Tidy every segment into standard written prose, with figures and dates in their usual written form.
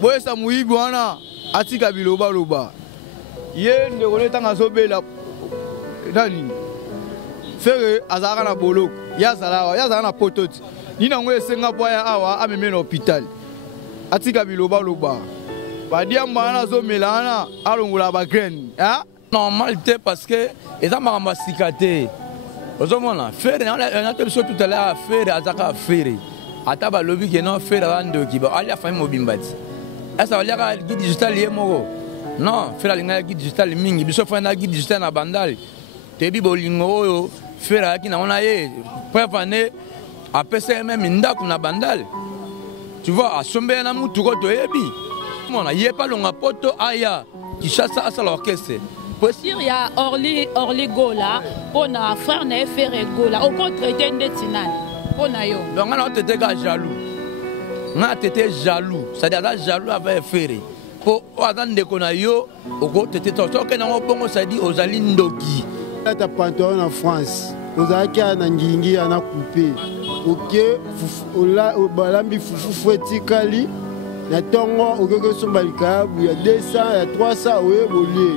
boye sa muibi wana atika biloba loba ye ndeko netanga sobela nani fere azaka na boloko ya zala na pototi nina ngo esenga po ya awa ameme na hôpital atika biloba loba badia mbana zo melana alongola ba graine hein normalité parce que eza makamba sikate ozomona fere on a tout à l'heure fere azaka fere ata ba lobi ke non fere bandoki ba ali afami mobimbati esa waliaka guide digital yemoko non fere alinga guide digital mingi biso fana guide digital na bandali tebi bolingo oyo fere aki na ona ye prefane apesa même ndako na bandali tu vois asombe na mutu ko toyebi mona yepa longa poto aya kishasa asa l'orchestre il y a Orly Gola pour na frère na faire Gola au contre ndetinani pour na yo donc on a été jaloux on a été jaloux c'est-à-dire jaloux avec faire pour attendre ko na yo au côté to que na bongo ça dit aux ali ndoki ta pantalon en France aux akia na ngingi ana coupé OK ola balambi fufu fwetikali na tongo okoko sombalika ya 200 ya 300 oye bolie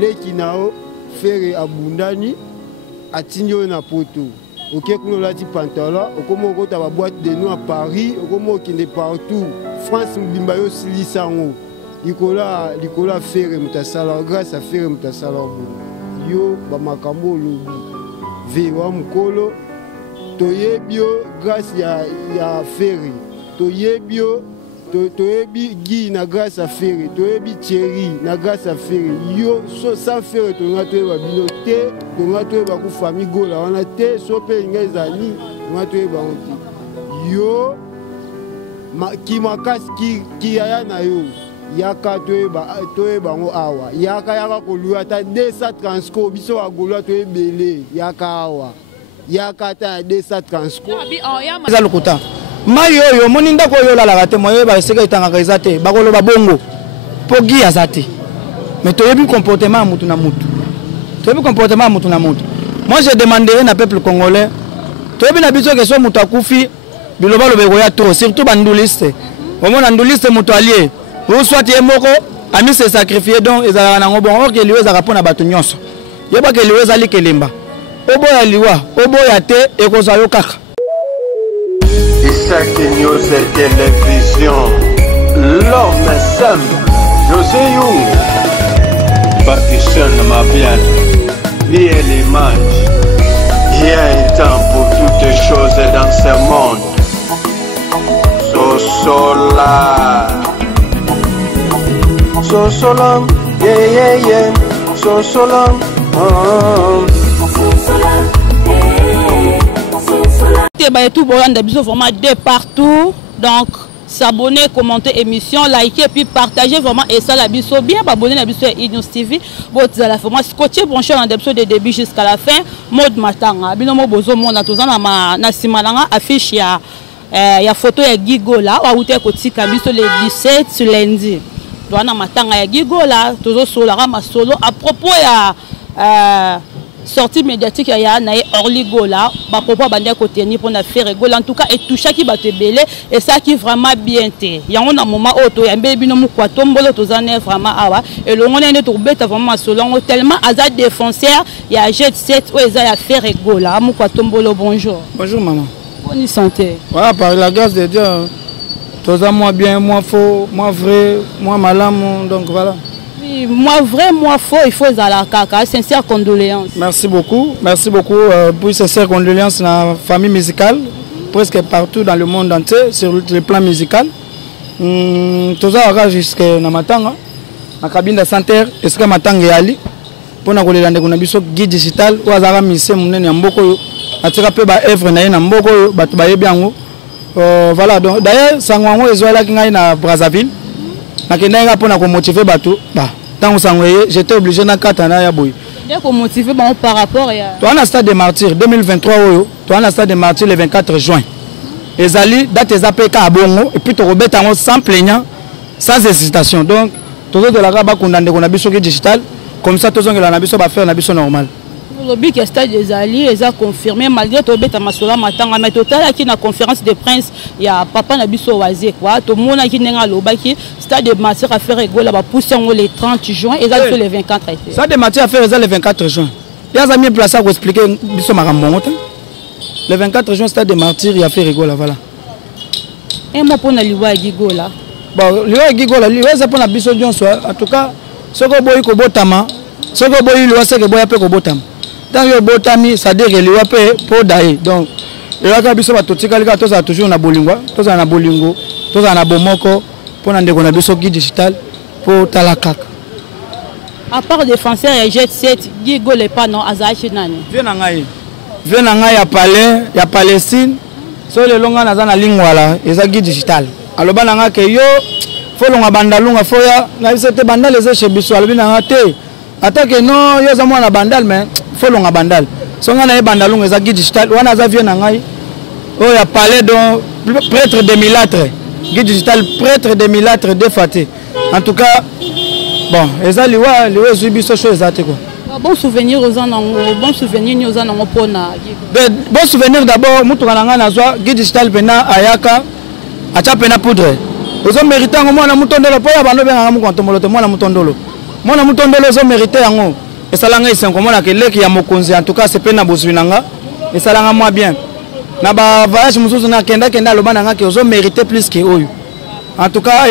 leki nao fere abundani atinyo na poto OK kuno lati pantalon okomo okota ba boîte de nuit à Paris okomo kinde partout France mbimba yo silisango likola fere mutasala grâce à fere mutasala yo ba makambo lobi vewa mukolo toyebio grâce ya fere toyebio toyebi gi na grâce à fere toyebi Thierry na grâce à fere yo so sans fere to nga toyeba bino te to nga toyeba ku famille Gola wana te so pe ngezani nga toyeba onti yo ki makasi ki yaya na yo yaka toyeba ngo awa yaka koluya ta 200 transco biso wa Gola toyebele yaka awa yaka ta 200 transco za lokuta mayo yo moninda ko yo la la te moyo ba seka itanga kaizate bakolo babongo pogi azate mais to yebi comportement mutu na mutu to yebi comportement mutu na mutu moi j'ai demandé na peuple congolais to yebi na biso ke so mutu akufi biloba lobeko ya trop surtout banduliste au moins banduliste mutu allié ou soit ye moko ami se sacrifier donc ezala na ngobon o ke liwe za rapona batu nyonso yeba ke liwe za likelemba oboya liwa oboya te ekoza yo kaka Isaac News et Télévision, l'homme simple, José Young, Pakistan ma bien, vie et l'image. Il y a un temps pour toutes les choses dans ce monde. Sosolam, yeah, Sosolam, tout vraiment de partout, donc s'abonner, commenter émission, liker puis partager vraiment et ça la biso bien abonner la biso News TV à la vraiment scotcher branché dans l'épisode de début jusqu'à la fin mode matanga binomo bozo mona tozana na simalanga affiche ya photo ya Gigola wa uté kotika biso le 17 sur lundi doana matanga ya Gigola tozo sola ma solo à propos ya sortie médiatique ya na Orly Gola ba propos bande côté ni pour na faire Gola en tout cas et toucha qui ba te belé et ça qui vraiment bien té ya on a moment auto ya mbé bino mukwa tombolo tozane vraiment awa et le on est to beta vraiment selon tellement azad défenseur ya jet 7 ou eza ya faire Gola mukwa tombolo bonjour maman bonne santé voilà par la grâce de Dieu toza moi bien moi faux moi vrai moi malam donc voilà. Moi vrai, moi faux, il faut la caca. Sincère condoléances. Merci beaucoup pour sincère condoléances à la famille musicale, presque partout dans le monde entier sur le plan musical. Tout ça jusqu'à Namatanga, la cabine de santé, est-ce que Matanga yali pour na kolelande kuna biso guide digital ou azara mise munene ya mboko atika pe ba œuvre na ye na mboko batu ba yebi yango. Voilà donc d'ailleurs sangwango ezola kinga na Brazzaville. Na kenanga pour na ko motiver batu ba j'étais obligé de katana ya boy. Pour motiver par rapport à. Toi on stade de martyr 2023 toi on stade de martyr le 24 juin. Ezali date ezapeka abongo et puis to robeta sans plaignant sans hésitation. Donc tout de la gaba kondande ko na biso digital comme ça tous on la na biso ba faire na biso normal. Le but que stade des alliés les a confirmé malgré tout bête masola matanga mais total qui na conférence de presse il y a papa na biso wazé quoi tout monde qui nenga lobaki stade de matière à faire rigoler va pousser le 30 juin et ça le 24 été. Stade de matière à faire le 24 juin. Il y a mis place à expliquer biso makambo le 24 juin stade de matière il a fait rigoler voilà. Et moi pour na liwa gigola. Bon liwa gigola liwa c'est pour na biso nyonso en tout cas soko boyi ko botama soko boyi liwa c'est que boya pe ko botama. Dans le botami, ça dit que les wapé pour d'ailleurs. Donc, les wapé biso ba totika lika toza toujours na bolingo, toza na bolingo, toza na bomoko, pour na ndeko na biso guide digital pour talakak. À part défenseur et jet set, Gigo le pas non azachi nani. Viens ngai ya Palais, ya Palestine. So le longa na zana lingwa la, eza guide digital. Aloba nanga ke yo fo longa bandalunga fo ya, na bisete bandal eza chez biso alobi nanga te. Attaque non, yo za mwana bandal mais folonga bandal. Songa na bandalunga za guide digital wana za vie na ngai. Oh ya Palais donc prêtre de Milâtre. Guide digital prêtre de Milâtre de Faté. En tout cas bon, eza liwa zubiso cho ezate quoi. Bon souvenir aux anango, bon souvenir aux anango pona. Bon souvenir d'abord mutu kananga na zwa guide digital pena ayaka acha pena poudre. Ozo mériter ngo mwana mutondolo po ya bando benga mukontomolo te mwana mutondolo. Mwana mutondolo ozo mériter yango. Et ça l'a c'est comment que les qui a mokonzi en tout cas c'est peine à bozuinanga et ça l'a moi bien na ba voyage mususu na kenda loba nanga que ozo mériter plus que oyo en tout cas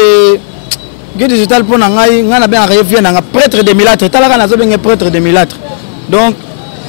guide digital pour ngai ngana bien revient nanga prêtre de Milâtre talaka nazo bien prêtre de Milâtre donc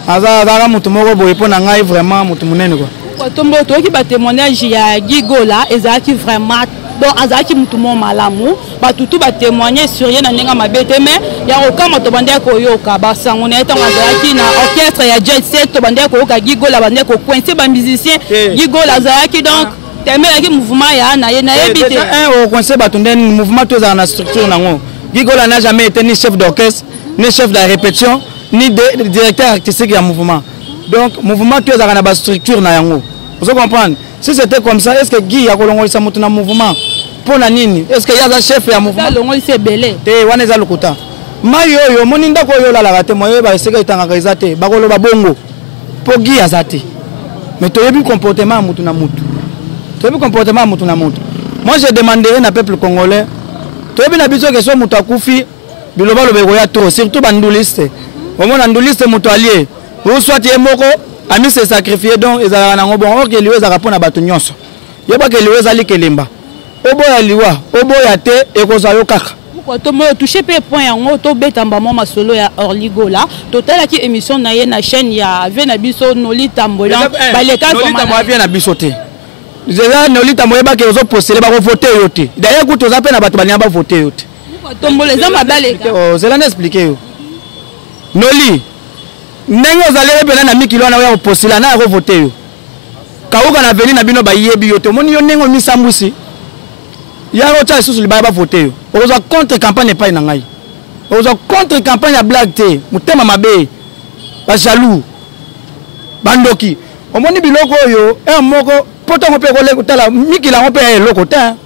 azara mutu moko boye pour ngai vraiment mutu munene quoi tombo to ki ba témoignage ya Gigo là ezaki vraiment donc azaki mutu mo malamu ba tutu ba témoigner sur rien na ndenga mabete mais ya okama to bande ko yoka ba sango na etango azaki na orchestre ya jet set to bande ko ka Gigo la bande ko coincer ba musicien Gigo la azaki donc temela ki mouvement ya na ebité au coincer ba tunden mouvement to za na structure nango Gigo la n'a jamais été ni chef d'orchestre ni chef de répétition ni directeur artistique ya mouvement donc mouvement to za na ba structure na yango vous comprenez. Si c'était comme ça, est-ce que Guy a colongé sa moto dans le mouvement? Pour la nini? Est-ce qu'il y a un chef et un mouvement? Non, il s'est belé. Eh, on est à l'okota. Mayo, moninda ko yo la la rate moyo ba seka itanga kaizate, ba kolo ba bongo. Pour Guy azate. Mais tu as vu comportement mutu na mutu. Tu as vu comportement mutu na mutu. Moi j'ai demandé à peuple congolais. Tu as vu na biso que so mutu akufi biloba lo be ya trop, surtout banduliste. Au moins banduliste mutu allié. Ou soit yemoko ami se sacrifier donc ezala na ngobon or que liwe za rapona batu nyonso yeba ke liwe za likelemba oboya liwa oboya te ekoza yo kaka pourquoi to mo toucher pe point yango to betamba mo masolo ya Orligo là total ki émission na ye na chaîne ya vena biso noli tambola ba le cas noli tambola vena biso te déjà noli tambola ba ke ozo poster ba ko voter yo te d'ailleurs ku to za pe na batu banya ba voter yo te pourquoi to mo les ama balé oh zela na expliquer yo noli ndenge ozaleli pena na mikilo wana ya postula na ya voter yo kauka na veni na bino ba yebi yo to moni yo ndenge misambusi ya rocha isusu libaya ba voter yo ozo contre campagne pa na ngai ozo contre campagne ya blague te mutema mabe ba jaloux bandoki omoni biloko yo moko poto ngope ko le kutala mikila ngope ya eloko ta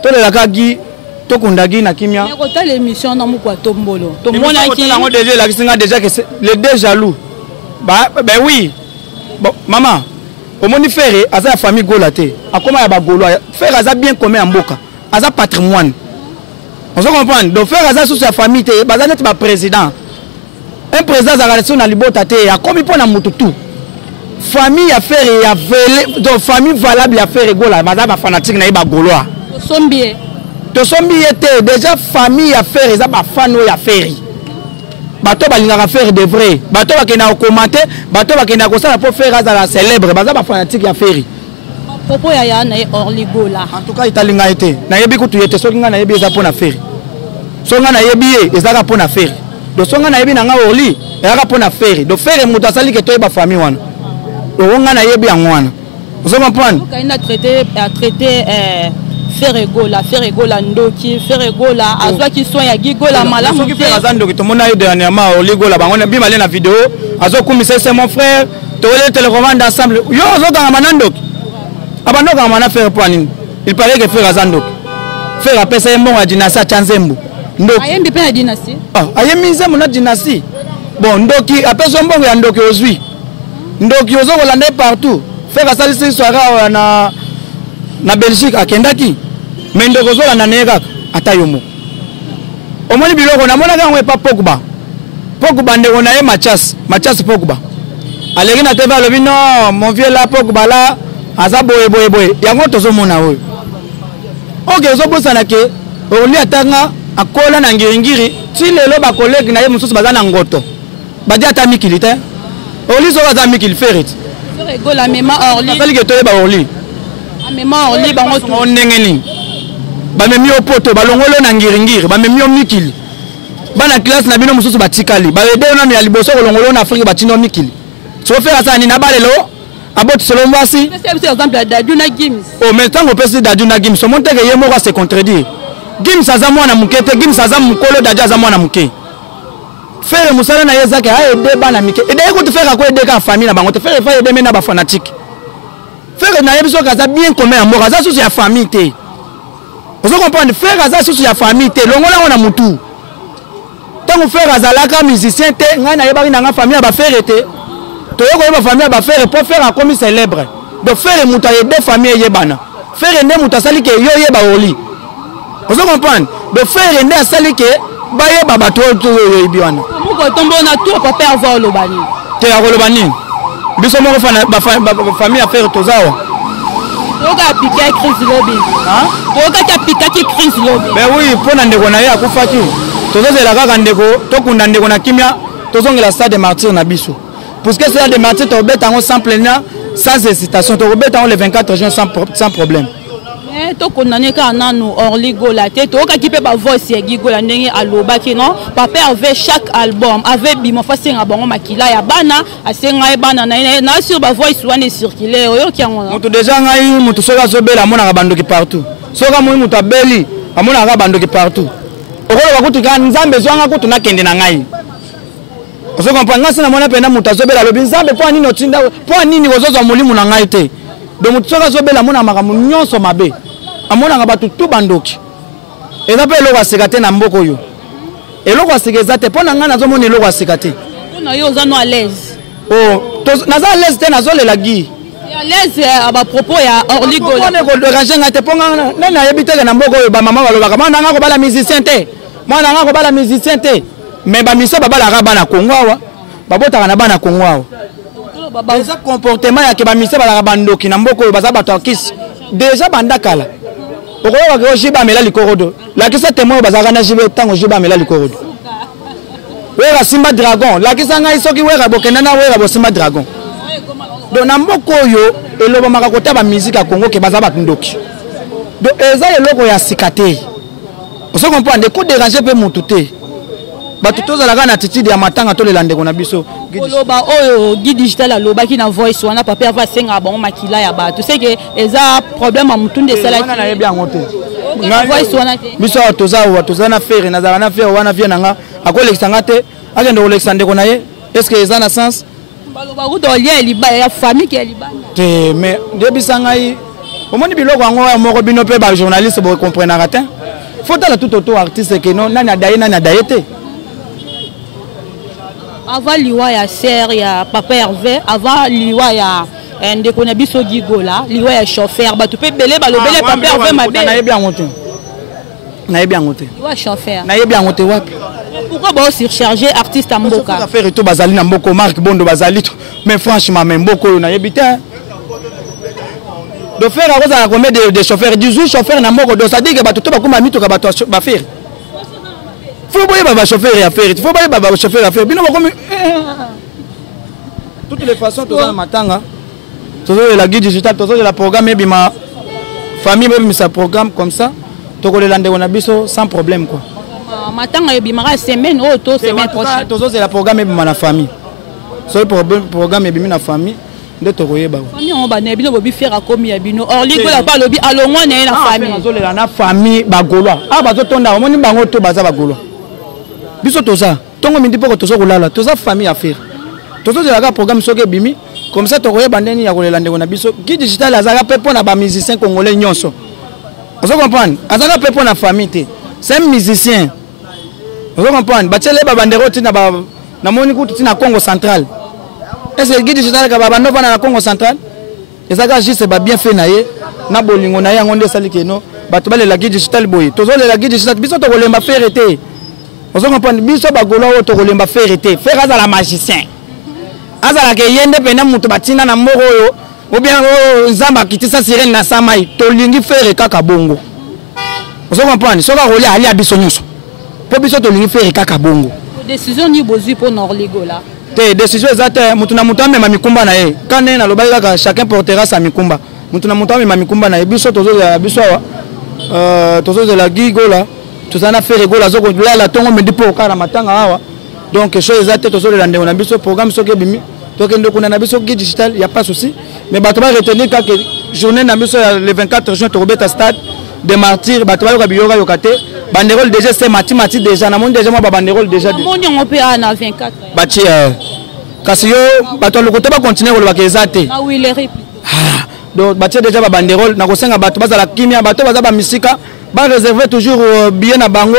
to le la kagi to kundagi na kimia mais kota l'émission na mukwa tombolo to mona ki la ngo déjà la kisinga déjà que les deux jaloux ben oui bon maman omoni frère aza famille golate akoma ya ba golo frère aza bien commun en mboka aza patrimoine on se comprend donc frère aza sous sa famille te baza net ba président un président za relation na libota te akomi pona mutu tout famille ya frère ya vele donc famille valable ya frère gola baza ba fanatique na ba goloa sombie to sombi était déjà famille à faire ça ba fano ya faire bato balingaka faire de vrai bato bakena commenter bato bakena ko ça pour faire ça la célèbre baza ba fanatique ya faire popo ya na Orligo là en tout cas italinga été na yebi kutu yete soki nga na yebi eza pona faire songa na yebi ezaka pona faire do songa na yebi na nga Orli ezaka pona faire do faire mutu asali ke to ba famille wana do nga na yebi angwana vous comprenez il a traité faire egola ndoki faire egola azwa ki soin ya gigola malamu ki faire azandoki to mona yo dernièrement oligola bango na bima le na vidéo azo kumisa c'est mon frère to le télécommande ensemble yo azo kanga manandoki abando kanga mana faire pour nini il paraît que faire azandoki faire apesa mbongo ya dinasa chanzembo ndoki ayembi pe na dinasi ayemi nzembo na dinasi bon ndoki apeso mbongo ya ndoki ozwi ndoki ozo kolanda partout faire asalisi soirée na Belgique akendaki mais ndoko zo landa ne kaka ata yomo omoni biloko namonaka yango epa Pogba ndeko na ye Mathias Pogba aleki na TV alobi non mon vieux là Pogba là aza boye yango tozomona oyo ok ozobosana ke oli atanga akola na ngiringiri ti lelo bakolegi na ye mosusu baza na ngoto badi ata mikili te oli so baza mikili ferret egola mema orli basali ke toyeba orli mema orli bango ndenge nini bamemi yo poto balongolo na ngiringiri bamemi yo mikili bana classe na bino mosusu batikali baede nano ya liboso kolongolo na Afrique batino mikili so faire ça ni na balelo aboti solo mwasi c'est exemple ya Daduna Gims oh mais tango pesi Daduna Gims so monte ke yemo se contredire Gims aza mwana mukete Gims aza mukolo Dadja aza mwana muke faire musala na yeza ke ha ede bana mike ede ko te faire ko ede ka famille na bango te faire fa ede mena ba fanatique faire na yebiso kaza bien commun amour aza sous ya famille te vous comprenez faire aza sous ya famille te longola na mutu tango faire azalaka musicien te ngai na yebaki na nga famille ba faire te toyoko yeba famille ba faire pour faire comme célèbre de faire muta yede famille yebana faire nde muta sali ke yo yeba oli vous comprenez de faire nde sali ke ba yeba bato to yebiwana muko tombo na tout papa avoir lobani te ya lobani biso mo fana ba famille affaire tozawa toka piquer Chris Lobby hein toka piquer Chris Lobby ben oui pona ndeko na ye akufaki tozozela kaka ndeko tokunda ndeko na kimia tozongela stade de martyr na biso parce que stade de martyr tobeta sans plein sans hésitation tobeta le 24 juin sans problème mais to condamné ka nanu Orly Gola te to ka kipe ba voice ya Gigola ndenge alobaki non papa avait chaque album avait bimo fasenga bango makila ya bana asenga bana na sur ba voice wana circuler oyo kiango mutu déjà ngai mutu soka zobela mona bandoki partout soka moi mutu abeli amona ka bandoki partout okolo bakutu ka nzambe zwanga kutu na kende na ngai ozo comprendre ngasi na mona penda mutu azobela lobi nzambe po nini otinda po nini ozozo mulimu na ngai te do mutu soka zobela mona makamu nyonso mabe amona nga batu tu bandoki eza pe eloko asekate na mboko yo eloko asekeza te pona nga nazomona eloko asekate pona yo oza no à l'aise oh naza à l'aise te nazolela gi à l'aise aba propos ya Orly Gola ne ko déranger nga te ponga nani ayebi te na mboko yo ba mama balobaka mwana nga ko bala musicien te mwana nga ko bala musicien te mais ba misa babala ka bana Kongo awa babotaka na bana Kongo awa eza comportement ya ke ba misa balaka bandoki na mboko yo baza bato akisi déjà bandakala okoyoka ke ojiba amela likorodo lakisa témoin bazalaka na jibe ntango ojiba amela likorodo wera simba dragon lakisa ngai soki wera bokenda na wera bosimba dragon donc na mboko oyo elobamaka kota bamiziki ya Congo ke baza bandoki donc eza eloko ya sika te oso comprendre ko déranger mpe mutu te bato tozalaka na attitude ya matanga tolela ndeko na biso koloba oyo Guy Digital alobaki na voice wana papa ava senga bango makila ya bato c'est que eza problème ya mutu nde esalaki wana nayebi yango te voice wana te biso toza na faire nazala na faire wana vie nanga akolekisa nga te akende kolekisa ndeko na ye est ce que eza na sens baloba kuto lien liba ya famille ki ya libana te mais ndebisa ngai omoni biloko yango ya moko bino mpe ba journaliste bo comprendre te faut tala tout auto artiste ke non nani adaye te avant liwa ya ser ya papa Hervé avant liwa ya ndeko na biso Gigola liwa ya chauffeur bato pe belé balobele papa Hervé mabe nayebi yango te liwa chauffeur nayebi yango te wapi pourquoi ba surcharger artiste mboka affaire to bazali na mboko Marc Bondo bazali mais franchement mais mboko yo nayebi te de faire à cause à combien de chauffeurs 18 chauffeurs na mboko do ça dit que bato to bakuma mito ka bato ba faire faut boyer baba chauffeur et affaire faut boyer baba chauffeur affaire bino comme toutes les façons to dans matanga toujours la Guy Digital toujours la programme et bima famille même ça programme comme ça to ko le lande on a biso sans problème quoi matanga et bima semaine auto semaine prochaine toujours la programme et bima na famille so programme et bima na famille de to koyeba famille on ba na bino bobi faire comme ya bino Orly Gola pa lobi alongwa na na famille nazolela na famille bagolwa bazo tonda omoni bango to baza bagolwa biso toza tongo mindi poko tozo kolala toza famille affaire tozo zelaka programme soke bimi comme ça to koyeba ndeni ya kolela ndeko na biso Guy Digital azaka pe pona ba musicien congolais nyonso ozo comprendre azaka pe pona famille te c'est un musicien ozo comprendre bachele ba bandero tina ba namoni kutu na Congo central. Est-ce que guide digital ka baba no na Congo central? Ezaka juste ba bien fait na ye na bolingo na ye ngonde sali keno bato bale la guide digital boy. Tozo la guide digital biso to kolemba faire été. Ozo comprendre biso ba golo o to kolemba faire été. Faire aza la magicien. Aza la ke yende pena mutu batina na moko yo ou bien nzamba kitisa sirene na samai to lingi faire kaka bongo. Ozo comprendre soka roli ali abiso nyuso. Po biso to lingi faire kaka bongo. Décision ni bozu pour Norligo là. Te décision exacte mutu na mutu amema mikumba na ye. Kane na loba kaka chacun portera sa mikumba. Mutu na mutu amema mikumba na ye biso tozo ya biso wa tozo de la gigo là. Tozana faire gola zoko la tongo me dipo kara matanga awa. Donc chose exacte tozo de la ndeko na biso programme soke bimi. Donc ndeko na biso guide digital y a pas souci. Mais bato ba retenir que journée na biso le 24 juin to robeta stade de martyrs bato ba yoka yokate. Banderole déjà c'est mati déjà na monde déjà moi banderole déjà monde on peut na 24 bati kasi yo bato le côté ba continuer ko ba ezate ah oui les répliques donc bati déjà ba banderole na ko senga bato bazala kimia bato bazaba misika ba réserver toujours bien na bango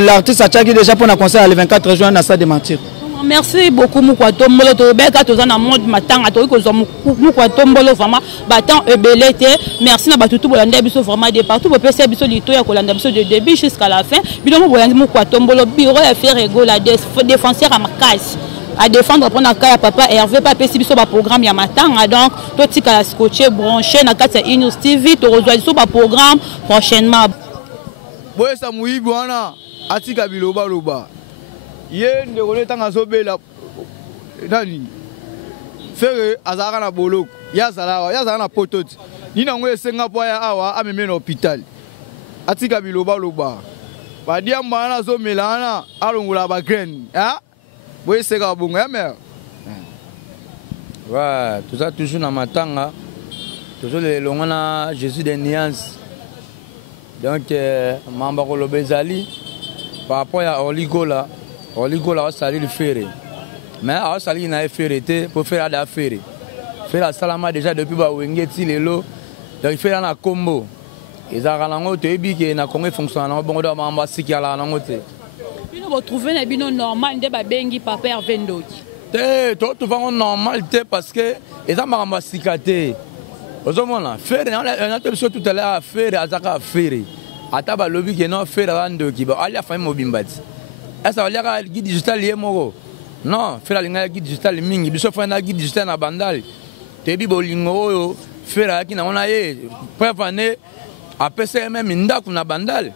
l'artiste a tchaki déjà pour na concert le 24 juin na stade de martyrs. Merci beaucoup Mukwato Mbolo to beka to za na monde matanga to ko zo Mukwato Mbolo vraiment batant ebelete merci na batutu bolanda biso vraiment de partout bo pesa biso lito ya kolanda biso de début jusqu'à la fin bilomo bolanda Mukwato Mbolo bureau ya faire ego la défenseur à makasi à défendre pour na kaya papa Hervé pas pesi biso ba programme ya matanga donc to tika la scotcher branché na kati ya Inews TV to rejoindre so ba programme prochainement boye sa muibi wana atika biloba loba ye ndeko netanga sobela nani fere azaka na boloko ya zala na pototi nina ngo esenga po ya awa ameme na hôpital atika biloba loba badia mbana zo melana alongola ba grain hein boye seka bongo ya mère ouais tout ça toujours na matanga toujours le longana Jésus de Niance donc mamba ko lobezali par rapport à Orligo là Orligo là sali le faire mais a sali na faire été pour faire da faire la salama déjà depuis ba wengeti lelo donc faire na combo ezaka nango to ebiki na Congo fonctionne na bongo da mamba sikala nango te bino bo trouver na bino normal nde ba bengi papa Hervé Ndoki te to vango normal te parce que eza mamba sikate ozomona faire na te biso tout à l'heure faire azaka faire ata ba lobi ke no faire Ndoki ba ali afai mobimbati esa waliaka guide digital yemoko non faire la guide digital mingi biso fa na guide digital na bandal tebi bolingo oyo faire aki na ona ye prévané apesa même ndaku na bandal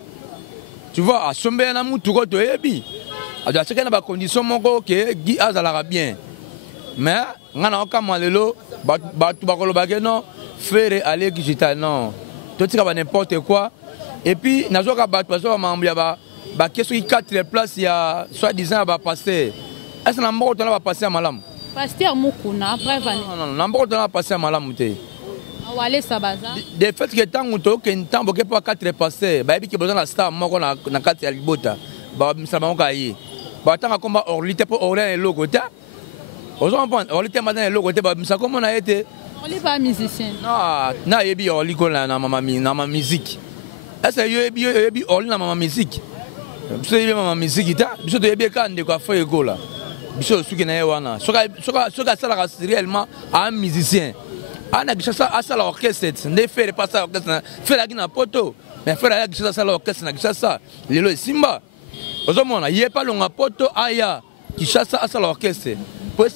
tu vois asombe na mutu ko to yebi aja cheka na ba condition moko ke gi azala bien mais ngana okama lelo batu bakoloba ke non faire aller digital non to tika ba n'importe quoi et puis nazoka batu bazo mambo ya ba question qui 4 places il y a soi-disant ba passer est-ce que n'ambo to na ba passer malam pasteur Mukuna prévané non n'ambo to na passer malam te wale sabaza de fait que tango to ke ntambo ke pas 4 passer ba bi ke besoin na star moko na 4 ya libota ba misala moko ayi ba tanga komba orlite pour orler le logo ta ozo prendre orlite matin le logo te ba misala comme na été on n'est pas musicien non na yebi orliko na ma musique est-ce que yebi orli na ma musique biso yebi ma musique ta biso to yebi ka ndeko afa egola biso suki na ye wana soka sala réellement un musicien ana gisa asa la orchestre ne fait pas ça orchestre fait la gina poto mais fait la gisa ça l'orchestre na gisa ça lelo simba ozomona yé pas longa poto aya gisa ça asa l'orchestre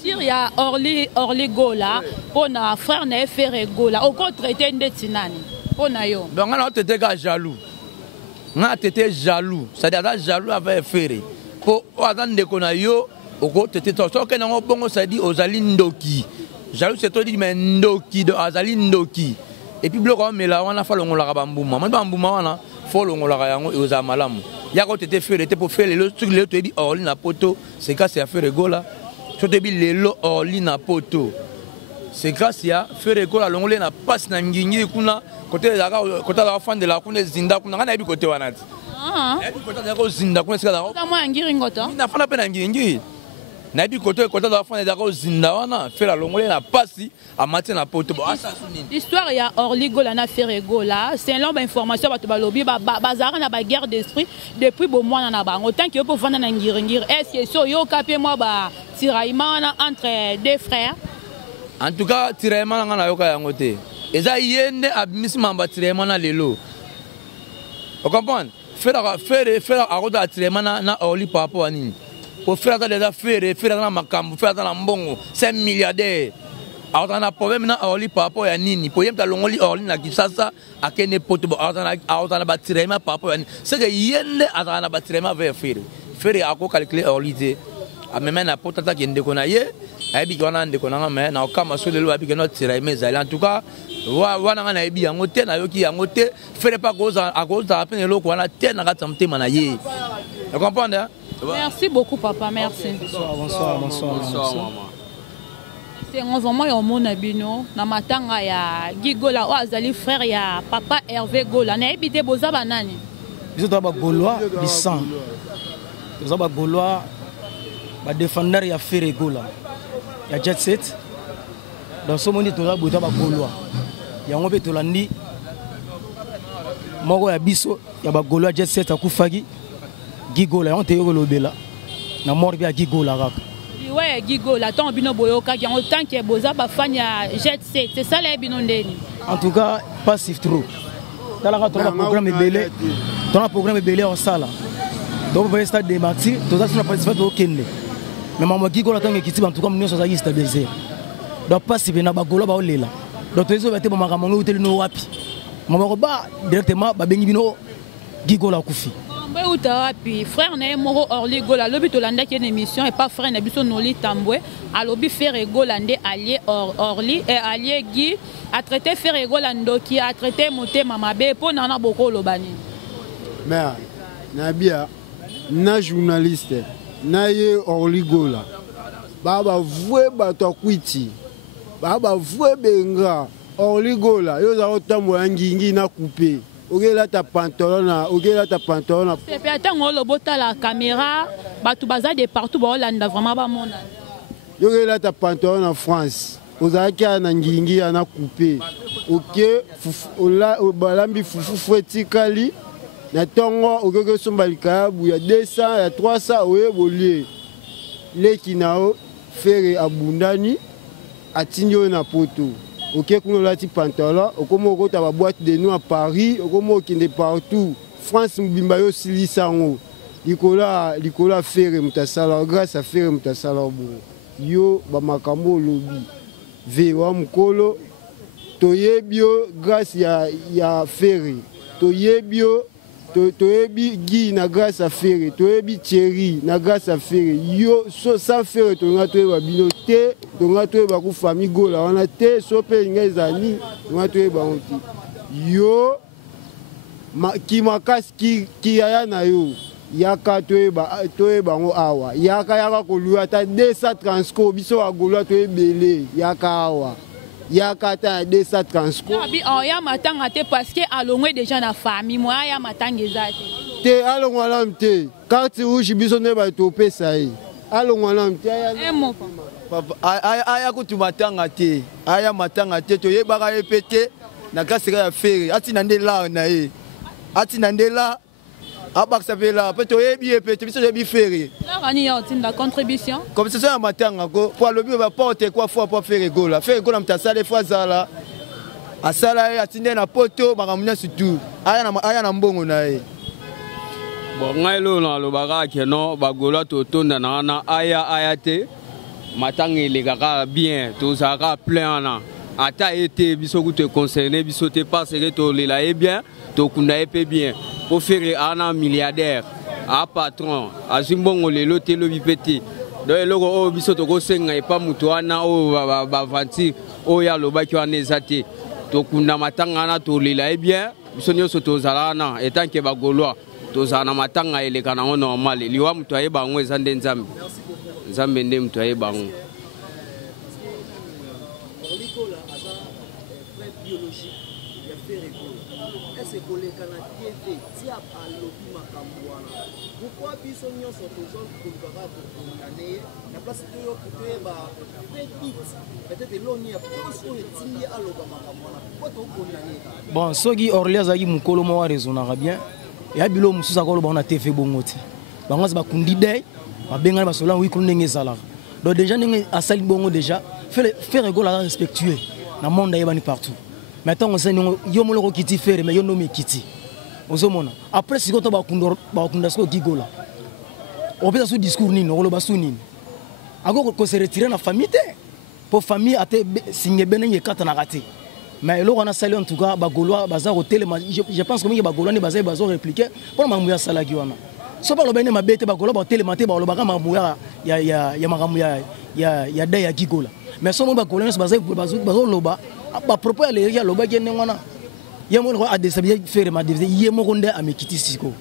il y a Orly Gola on a frère na faire Gola au traité ndeti nani on a yo donc on était ga jaloux nga tete jaloux c'est-à-dire jaloux avec faire pour azande ko na yo au tete to que na bongo ça dit ozali ndoki jaloux c'est to dit mais ndoki de azali ndoki et puis bloc on la wana fa longola ba mbuma ma mbuma wana fo longola yango e oza malamu ya ko tete faire était pour faire le truc le to dit Orly na poto c'est ka c'est à faire Gola to te bi lelo Orly na poto c'est grâce à faire Gola longole na passe na ngingi kuna côté la fan de la kuna zinda kuna ngana bi côté wana ti ah bi côté la zinda kuna sika la moi ngiri ngoto na fana pe na ngingi nayebi côté za fond ezaka ozinda wana faire la longole na pasi a matin na poto histoire ya Orly Gola na Ferre Gola c'est l'homme information bato balobi bazara na ba guerre d'esprit depuis bo mwana na bango tant que pour vendre na ngir est-ce que so yo kapé moi ba tiraillement entre deux frères en tout cas tiraillement na yoka yango te eza yende abimisi mamba tiraillement na lelo vous comprenez faire à côté de tiraillement na Orly par rapport à nini pour faire des affaires, faire dans ma camp, faire dans la mbongo, c'est un milliardaire. Alors on a problème na Orly par rapport à nini. Pour y être l'ongoli Orly na Kinshasa, à quel pote, alors on a bâti par rapport à nini. C'est que yende on a bâti vers faire. Faire à quoi calculer Orly. À même na potata qui ndékonaye, et puis on a ndékonanga mais na okama sur le loi puis que notre tirer mais en tout cas, wana na ebi yangote na yoki yangote, faire pas cause à cause à peine loko wana tête na katamte manaye. Vous comprenez? Merci beaucoup, papa. Merci. Bonsoir. C'est un moment où on a bino, na matanga ya Guy Gola, azali frère ya papa Hervé Gola. Na ebité boza banani. Biso to ba Gaulois bisan. Toza ba Gaulois ba défendre ya Ferre Gola. Ya Jet Set. Dans ce monde toza ba Gaulois. Ya ngombe tolandi. Moko ya biso ya ba Gaulois Jet Set akufaki. Guy Gola on te yolobela na mort bi Guy Gola rap ouais Guy Gola ton bino boyoka qui en tant que boza ba fan ya Jet Set c'est ça les bino ndeni en tout cas passif trop dans la programme belé dans le programme belé en sala donc pour stade de Maxi tout ça na participer au Kende mais maman Guy Gola tant que en tout cas nous ça y stabiliser donc passif na ba Gola ba olela donc les autres ba makambo ngoutel no wapi maman ba directement ba bengi bino Guy Gola kufi puis frère na moro Orly Gola lobi to landa qui une émission et pas frère na biso Noli Tambwe a lobi Ferre Gola ndé allié Orly et allié Guy a traité Ferre Gola ndoki a traité motema mabe po nana boko lobani mais na bia na journaliste na ye Orly Gola baba vwe bato kwiti baba vwe benga Orly Gola yo za otambo ngingi na couper. Ok là ta pantalon c'est puis attends on le bota la caméra batu baza de partout ba Hollande vraiment ba mona ok là ta pantalon en France ozaki na ngingi na coupé ok ola balambi fufu fwetikali na tongo okeke sombalika bu ya 200 ya 300 oye bolie leki nao Ferre abundani atinyo na poto. Ok, qu'on a dit pantalon, comme on a boîte de nuit à Paris, comme on est partout. France, Mbimbayo, Silisango, Nicolas Ferre, Moutasala, grâce à Ferre, Moutasala, Yo, Bamakambo, Lobby, Vewa Mukolo, Toyebio, grâce à Ferre, Toyebio, Toyebi Guy, na grâce à Ferre, Toyebi Thierry, na grâce à Ferre, Yo, sans Ferre, Tonga Toyeba Binote, Tonga Toyeba Kou famille Gola, on a té, Sope Ngezani, Tonga Toyeba Onti. Yo, qui makas qui aya na yo, Yaka Toyeba Ngo Awa, Yaka Kolua, ta 200 transco, Biso Agola Toyebele, Yaka Awa. Yakata de sa transco. Ya matanga te parce que alongwe déjà na famille moi ya matanga ezate. Te alongwa lamte. Carte rouge biso ne ba topé ça yi. Alongwa lamte ya. Papa aya kutu matanga te. Aya matanga te to yebaka epete na kasika ya Ferre. Ati nande la na ye. Ati nande la abaksa vela peut yebi epete biso yebi Ferre. La rani ya la contribution. Comme c'est ça matanga ko pour le but va porter quoi fois pour Ferre Gola. Ferre Gola mtasala fois zala. Asala ya atinde na poto makamuna surtout. Aya na mbongo na ye. Bon ngai lo na lo baka ke no ba Gola to tonda na aya te matanga ile kaka bien to saka plein na. Ata été biso ku te concerné biso te parce que to lela est bien to kunda est bien. Pour faire un milliardaire, un patron, à Zimbongo, le loté, le bipéti. Donc, le logo, biso to go senga et pas mutuana, ba vanti, ya lo ba ki wana ezate. To kunda matanga na to lila e bien, biso nyo to zalana, etant que ba Gaulois, to zana matanga ele kana normal. Liwa mutu aye bango ezande nzambe. Nzambe nde mutu aye bango. Pourquoi biso nyonso tozol kolukaka tokondane na place toyo kotoyeba petite peut-être eloni ya poso etindi aloba makambo wana po tokondane bon soki Orly azalaki mokolo moko arezonaka bien ya bilo mosusu akoloba na te fe bongo te bango nyonso bakundi dei babengani basola wikolo ndenge ezalaka donc déjà ndenge asali bongo déjà faire egolaka respectueux na monde ayebani partout mais ntango osali ndenge yo moloko okiti fere mais yo ndomi ekiti ozomona après sikoyo to bakunda sikoyo gigola opesa su discours nini okoloba su nini ako kose retire na famille te po famille ate singe benenge ekatanaka te mais eloko wana asali en tout cas bagolois baza kotelema je pense que mingi bagolois nde bazali bazo répliquer mpona makambo ya asalaki wana so baloba ene mabe te bagolois batelema te balobaka makambo ya makambo ya dai ya gigola mais somo bagolois nyonso bazoloba bapropos ya leri alobaki ndenge wana ye moko adestabiliser faire ma devise ye moko nde amekiti siko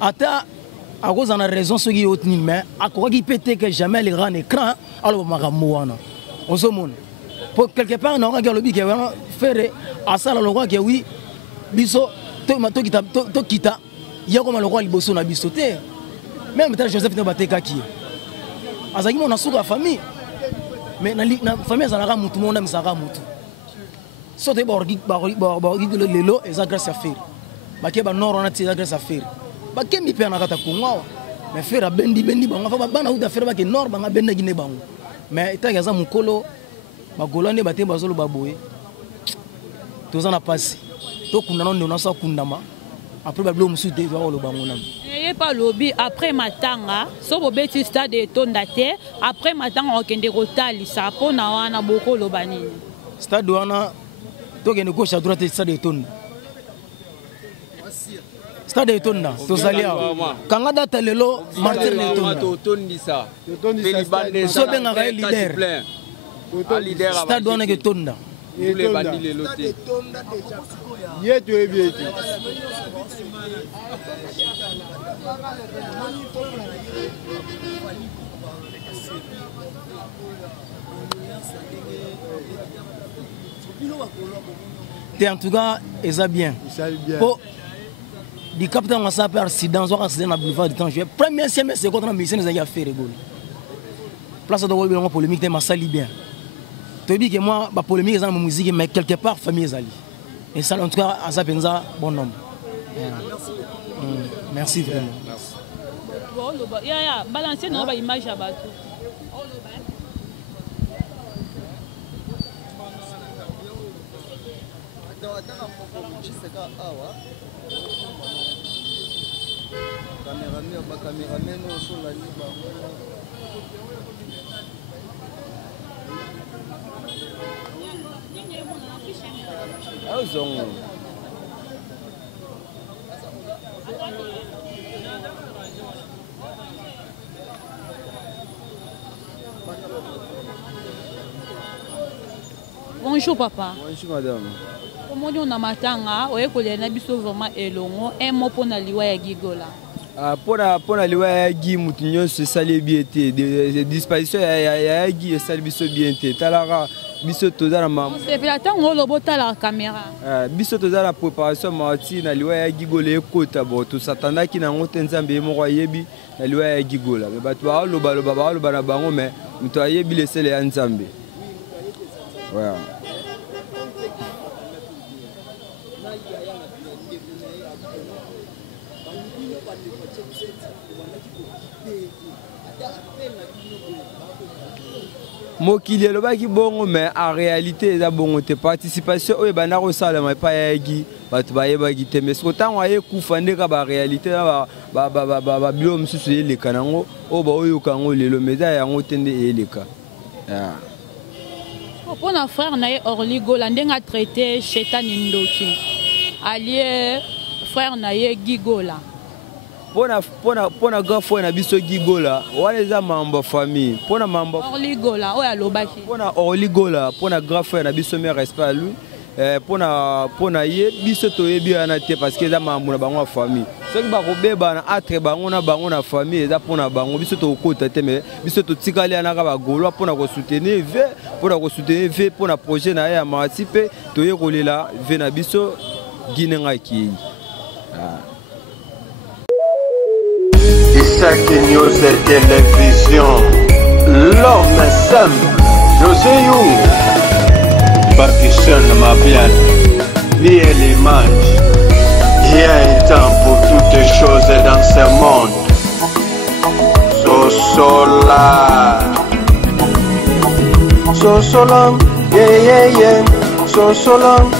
ata à cause de la raison ce qui est autre mais à quoi qui peut être que jamais les grands écrans alors makambo wana ozomona pour quelque part on a le bique faire à ça le roi que oui biso to kita ya comme le roi liboso na biso te même tant Joseph ne bateka qui azaki mon asuka famille mais na famille ça na mutu monde misaka mutu so te borgi lelo eza grâce à faire baké ba nord on a tiré grâce à faire baké mi pe na kata kunwa mais faire bendi bango fa bana uda faire baké nord banga benda gine bango mais tant que ça mukolo bagolane baté bazolo baboye toza na passe to kundana ndo na sa kundama après bablo musu de va lo bango na et pas lobby après matanga so bobeti stade etonda te après matanga okende rotali sa pona wana boko lobani stade wana to kende gauche à droite stade etonda stade etonda to zalia kanga data lelo martir etonda to tondisa so benga ka leader stade wana ke tonda le bandi lelo te yetu ebieti en tout cas eza bien po di capitaine on s'appelle accident zo accident na boulevard du temps je premier semestre contre na mission ezaki affaire egolo place de wolbe polémique te masali bien to bi que moi ba polémique eza na musique mais quelque part famille ezali et ça en tout cas asa penza bon homme merci vraiment bon ya balancer na ba image ya bato cameraman oso la liba azongo bonjour papa. Bonjour madame. Comment on a matanga oye kolia na biso vraiment elongo un mot pour na liwa ya gigola. Pona liwa ya gi mutu nyonso esali bien te de disposition ya gi esali biso bien te talaka biso toza na mamu c'est bien tango lobota la caméra biso toza na préparation mati na liwa ya gigola ekota bo to satandaki na ngote nzambe moko yebi na liwa ya gigola mais bato ba na bango mais mutu ayebi lesele ya nzambe voilà. Mokili elobaki bongo mais en réalité eza bongo te participation oyo bana kosalema epai yaki bato bayebaki te mais siko ntango ayekufa nde ka baréalité na bilo mosusu eyeleka nango oyo baoyoka yango lelo mais eza yango te nde eyeleka mpona frère na ye Orly Gola ndenge atraité Shetani Ndoki allié frère na ye Guy Gola pona grand frère na biso Gigola wana eza mambo famille pona mambo Orly Gola oyo alobaki pona Orly Gola pona grand frère na biso mais respect à lui pona ye biso toyebi wana te parce que eza makambo na bango ya famille soki bakobeba na atre bango na famille eza mpona bango biso tokota te mais biso totikali anaka bagolwa mpona kosoutenir ve mpona projet na ye ya marati mpe toye kolela ve na biso gine ngai kiyei Isaac News et Télévision, l'homme simple, José Young, Parkinson Mabian, lié l'image. Il y a un temps pour toutes les choses dans ce monde. So solam, yeah, so solam,